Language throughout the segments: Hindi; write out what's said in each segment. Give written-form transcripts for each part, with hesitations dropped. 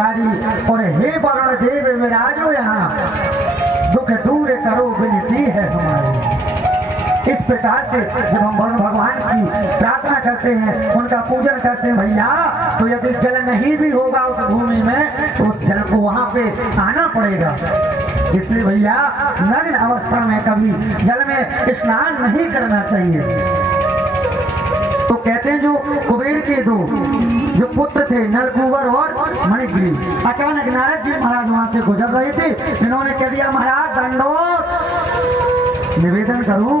कारी और हे वरुण देव विराजो यहाँ, दुख दूर करो विनती है हमारी। इस प्रकार से जब हम वरुण भगवान की प्रार्थना करते हैं, उनका पूजन करते हैं भैया, तो यदि जल नहीं भी होगा उस भूमि में तो उस जल को वहां पे आना पड़ेगा। इसलिए भैया नग्न अवस्था में कभी जल में स्नान नहीं करना चाहिए। तो कहते हैं जो कुबेर के दो जो पुत्र थे नलकूबर और मणिग्रीव, अचानक नारद जी महाराज वहां से गुजर रहे थे। इन्होंने कह दिया महाराज दंडोत, निवेदन करूं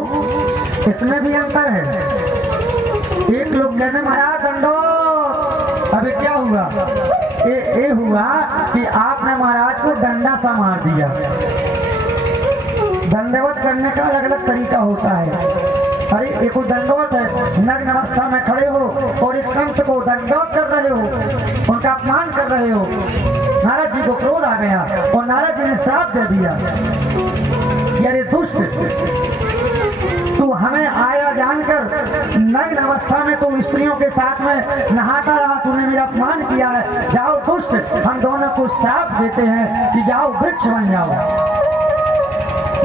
इसमें भी अंतर है। एक लोग कहते महाराज दंडोत, अभी क्या हुआ? ये हुआ कि आपने महाराज को डंडा सा मार दिया। दंडवत करने का अलग अलग तरीका होता है। अरे एक दंडवत है, नग्न अवस्था में खड़े हो और एक संत को दंडवत कर रहे हो, उनका अपमान कर रहे हो। नारद जी को क्रोध आ गया और नारद जी ने श्राप दे दिया, अरे दुष्ट, तू हमें आया जानकर नग्न अवस्था में तू स्त्रियों के साथ में नहाता रहा, तूने मेरा अपमान किया है। जाओ दुष्ट, हम दोनों को श्राप देते हैं कि जाओ वृक्ष बन जाओ।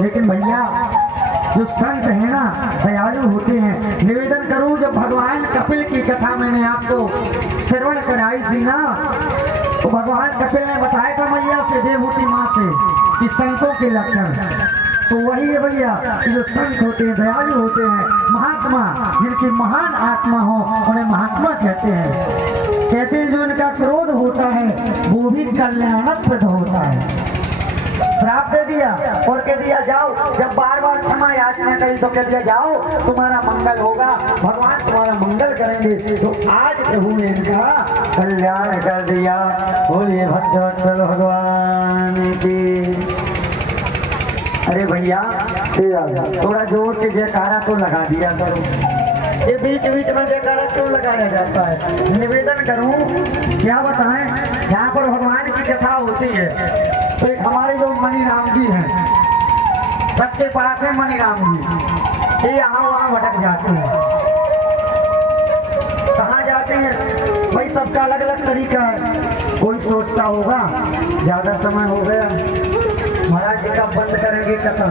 लेकिन भैया जो संत है ना दयालु होते हैं। निवेदन करूं जब भगवान कपिल की कथा मैंने आपको श्रवण कराई थी ना, तो भगवान कपिल ने बताया था मैया से, देवहूति माँ से, कि संतों के लक्षण तो वही है भैया कि जो संत होते हैं, दयालु होते हैं, महात्मा, जिनकी महान आत्मा हो उन्हें महात्मा कहते हैं। कहते हैं जो इनका क्रोध होता है वो भी कल्याणप्रद होता है। श्राप दे दिया और कह दिया जाओ, जब बार बार क्षमा याचना करी तो कह दिया जाओ तुम्हारा मंगल होगा, भगवान तुम्हारा मंगल करेंगे। तो आज प्रभु ने इनका कल्याण कर दिया। बोलिए भक्तवत्सल भगवान की। अरे भैया थोड़ा जोर से जयकारा तो लगा दिया करो, ये बीच बीच में जयकारा क्यों लगाया जाता है? निवेदन करूं क्या बताएं, यहाँ पर भगवान की कथा होती है तो एक हमारे जो मणिराम जी हैं, सबके पास है मणिराम जी, ये यहाँ वहाँ भटक जाते हैं। कहाँ जाते हैं भाई? सबका अलग अलग तरीका है। कोई सोचता होगा ज्यादा समय हो गया, महाराज जी का बंद करेंगे कथा।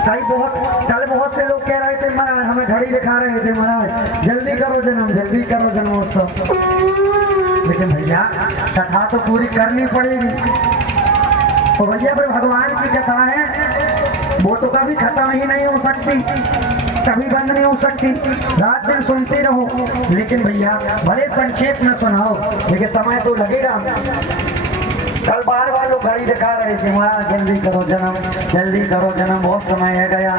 कल बहुत से लोग कह रहे थे महाराज, हमें घड़ी दिखा रहे थे महाराज जल्दी करो जन्म, जल्दी करो जन्मोत्सव। लेकिन भैया कथा तो पूरी करनी पड़ेगी। और भैया फिर भगवान की कथा है वो तो कभी खत्म ही नहीं हो सकती, कभी बंद नहीं हो सकती, रात दिन सुनते रहो। लेकिन भैया भले संक्षेप में सुनाओ, लेकिन समय तो लगेगा। कल बार बार लोग घड़ी दिखा रहे थे महाराज जल्दी करो जन्म, जल्दी करो जन्म, बहुत समय है गया।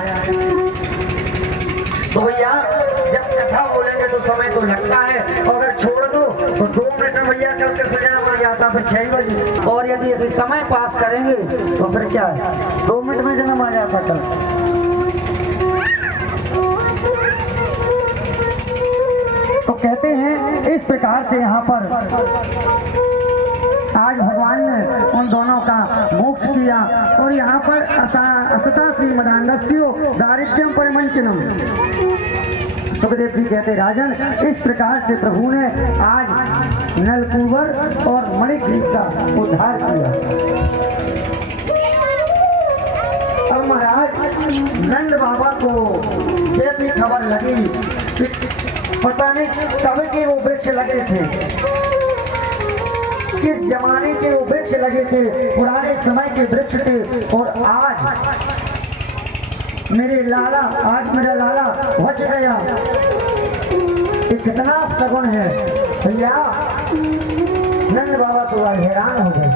तो भैया जब कथा बोलेंगे तो समय तो लगता है, और अगर छोड़ दो तो 2 मिनट में भैया कल के जन्म आ जाता फिर 6 बजे। और यदि ऐसे समय पास करेंगे तो फिर क्या है, 2 मिनट में जन्म आ जाता कल। तो कहते हैं इस प्रकार से यहाँ पर आज भगवान ने उन दोनों का मोक्ष किया। और यहाँ पर असता श्रीमदानस्यो दारिद्र्यम परिमंचनम, सुखदेव जी कहते राजन इस प्रकार से प्रभु ने आज नलकूबर और मणिग्रीव का उद्धार किया। अब महाराज नंद बाबा को जैसी खबर लगी कि पता नहीं कब के वो वृक्ष लगे थे, किस जमाने के वो वृक्ष लगे थे, पुराने समय के वृक्ष थे। और आज मेरा लाला बच गया, ये कितना सगुन है भैया। नंद बाबा तो आज हैरान हो गए।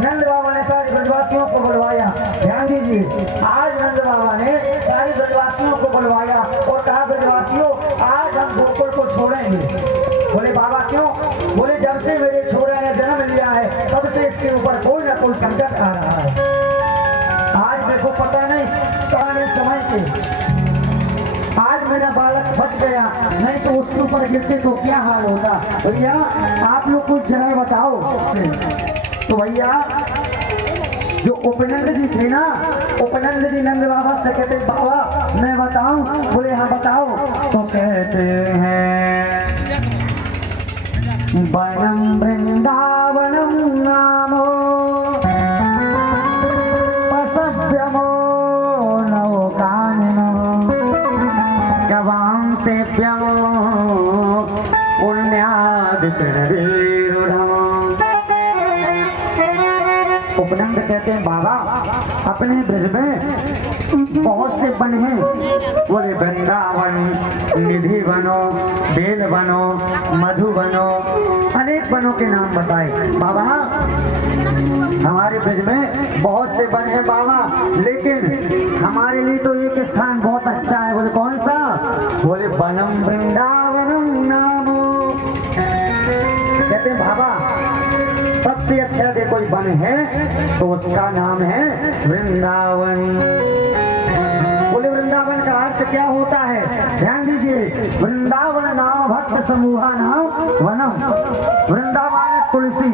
नंद बाबा ने सारे ब्रजवासियों को बुलवाया, ध्यान दीजिए, आज नंद बाबा ने सारे ब्रजवासियों को बुलवाया और कहा ब्रजवासियों आज हम गोकुल को छोड़ेंगे। बोले बाबा क्यों? बोले जब से मेरे छोरे ने जन्म लिया है तब से इसके ऊपर कोई ना कोई संकट आ रहा है। आज देखो पता नहीं पुराने समय के, आज मेरा बालक बच गया, नहीं तो उसके ऊपर गिरते तो क्या हाल होता। भैया आप लोग कुछ जगह बताओ। तो भैया जो उपनंद जी थे ना, उपनंद जी नंद बाबा से कहते बाबा मैं बताऊं? बोले हाँ बताओ। तो कहते हैं वनं वृन्दावनं नामो पसव्यमो नवकाननो गवांसेभ्यमो पुण्यादिकृतवीरुढम्। उपनंद कहते हैं बाबा अपने ब्रज में बहुत से वन हैं, बोले वृंदावन, निधि बनो, बेल बनो, मधु बनो, अनेक वनों के नाम बताए। बाबा हमारे ब्रज में बहुत से वन हैं बाबा, लेकिन हमारे लिए तो एक स्थान बहुत अच्छा है। बोले कौन सा? बोले वनम वृंदावनम नामो। कहते हैं बाबा सबसे अच्छा यदि कोई वन है तो उसका नाम है वृंदावन। बोले वृंदावन का अर्थ क्या होता है? ध्यान दीजिए, वृंदावन नाम भक्त समूहा नाम वनम। वृंदावन है तुलसी,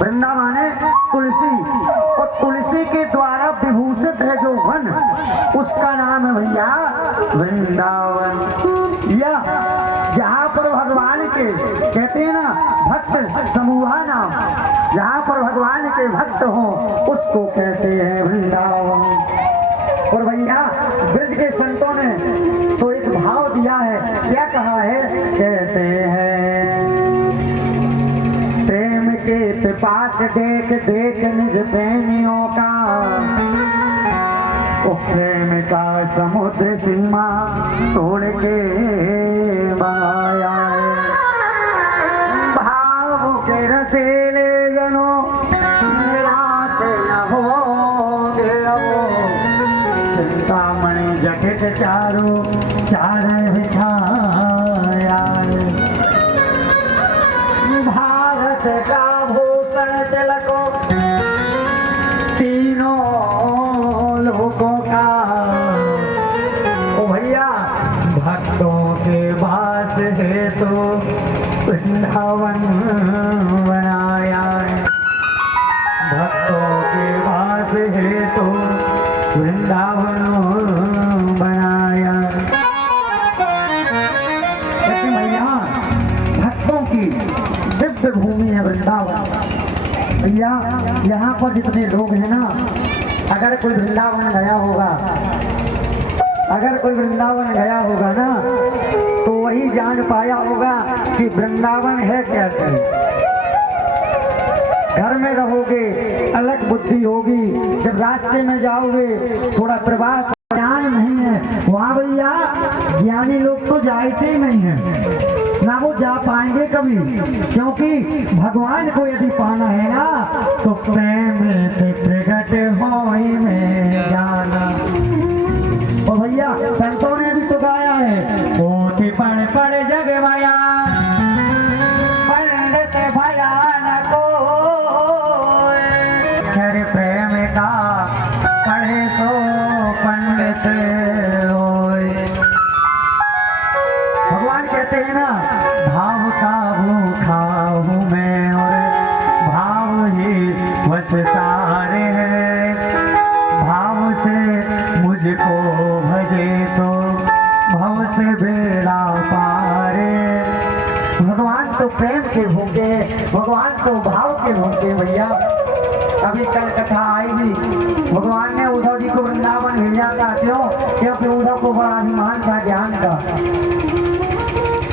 वृंदावन है तुलसी, और तुलसी के द्वारा विभूषित है जो वन, उसका नाम है भैया वृंदावन। या जहाँ पर भगवान के कहते हैं ना भक्त समूहा नाम, जहाँ पर भगवान के भक्त हो उसको कहते हैं वृंदावन। और भैया ब्रज के संतों ने तो एक भाव दिया है, क्या कहा है? कहते हैं प्रेम के पास देख देख निज प्रेमियों का, ओ प्रेम का समुद्र सीमा तोड़ के बनाया है। भाव के रसीले जनों निराश न होंगे अब, चिंतामणि जटित चारू चार बिछाया है। भारत का भूषण तिलको तीनों लोगों का, ओ भैया भक्तों के वास है तो वृंदावन बनाया है। भक्तों के वास है तो वृंदावन बनाया। कहते भैया भक्तों की दिव्य भूमि है वृंदावन। भैया यहाँ पर जितने लोग हैं ना, अगर कोई वृंदावन गया होगा, अगर कोई वृंदावन गया होगा ना, तो वही जान पाया होगा कि वृंदावन है क्या चीज। घर में रहोगे अलग बुद्धि होगी, जब रास्ते में जाओगे थोड़ा प्रवाह ज्ञान नहीं है, वहाँ भैया ज्ञानी लोग तो जाते ही नहीं है ना, वो जा पाएंगे कभी, क्योंकि भगवान को यदि पाना है ना तो प्रेम प्रकट होई में जाना। और भैया संतों ने भी तो गाया है, पोथी पढ़ पढ़ जग माया पंडित भयान को, अक्षर प्रेम का पढ़े सो पंडित होए। भगवान कहते हैं ना भाव का भूखा हूँ मैं और भाव ही बस सारे हैं, भाव से मुझको भजे तो भव से बेड़ा पारे। भगवान तो प्रेम के भूखे, भगवान तो भाव के भूखे। भैया अभी कल कथा आएगी, भगवान ने उद्धव जी को वृंदावन भेजा था, क्यों? क्योंकि उद्धव को बड़ा अभिमान था ज्ञान का।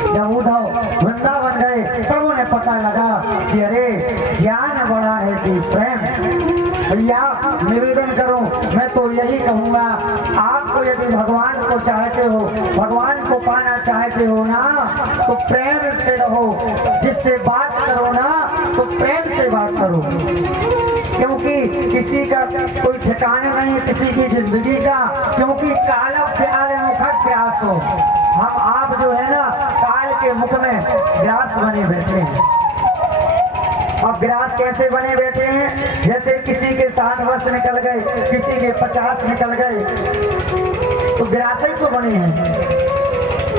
जब उद्धव वृंदावन गए तब उन्हें पता लगा कि अरे ज्ञान बड़ा है कि प्रेम। भैया निवेदन करो, मैं तो यही कहूँगा, आपको यदि भगवान को चाहते हो, भगवान को पाना चाहते हो ना, तो प्रेम से रहो। जिससे बात करो ना तो प्रेम से बात करो, क्योंकि किसी का कोई ठिकाना नहीं है किसी की जिंदगी का, क्योंकि काला प्यार मुख प्यास हो। हम आप जो है ना काल के मुख में ग्रास बने बैठे हैं। अब ग्रास कैसे बने बैठे हैं? जैसे किसी के 60 वर्ष निकल गए, किसी के 50 निकल गए, तो ग्रास ही तो बने हैं।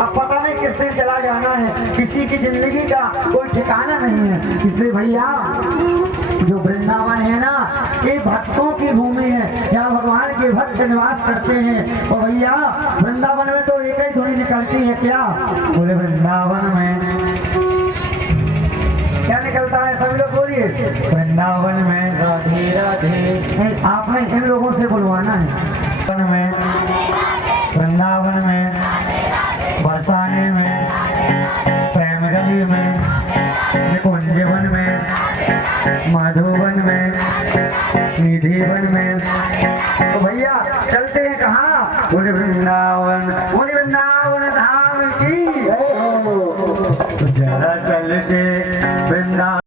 अब पता नहीं किस दिन चला जाना है, किसी की जिंदगी का कोई ठिकाना नहीं है। इसलिए भैया जो वृंदावन है ना, ये भक्तों की भूमि है, यहाँ भगवान के भक्त निवास करते हैं। और भैया वृंदावन में तो एक ही धुनी निकलती है, क्या? बोले वृंदावन में सभी लोग बोलिए वृंदावन में राधे राधे। नहीं, आपने इन लोगों से बुलवाना है। वृंदावन में बरसाने में प्रेम गली में कुंजवन में मधुवन में निधिवन में। तो भैया चलते हैं कहाँ? बोले वृंदावन, बोले वृंदावन धाम की। तो जरा चल के वृंदावन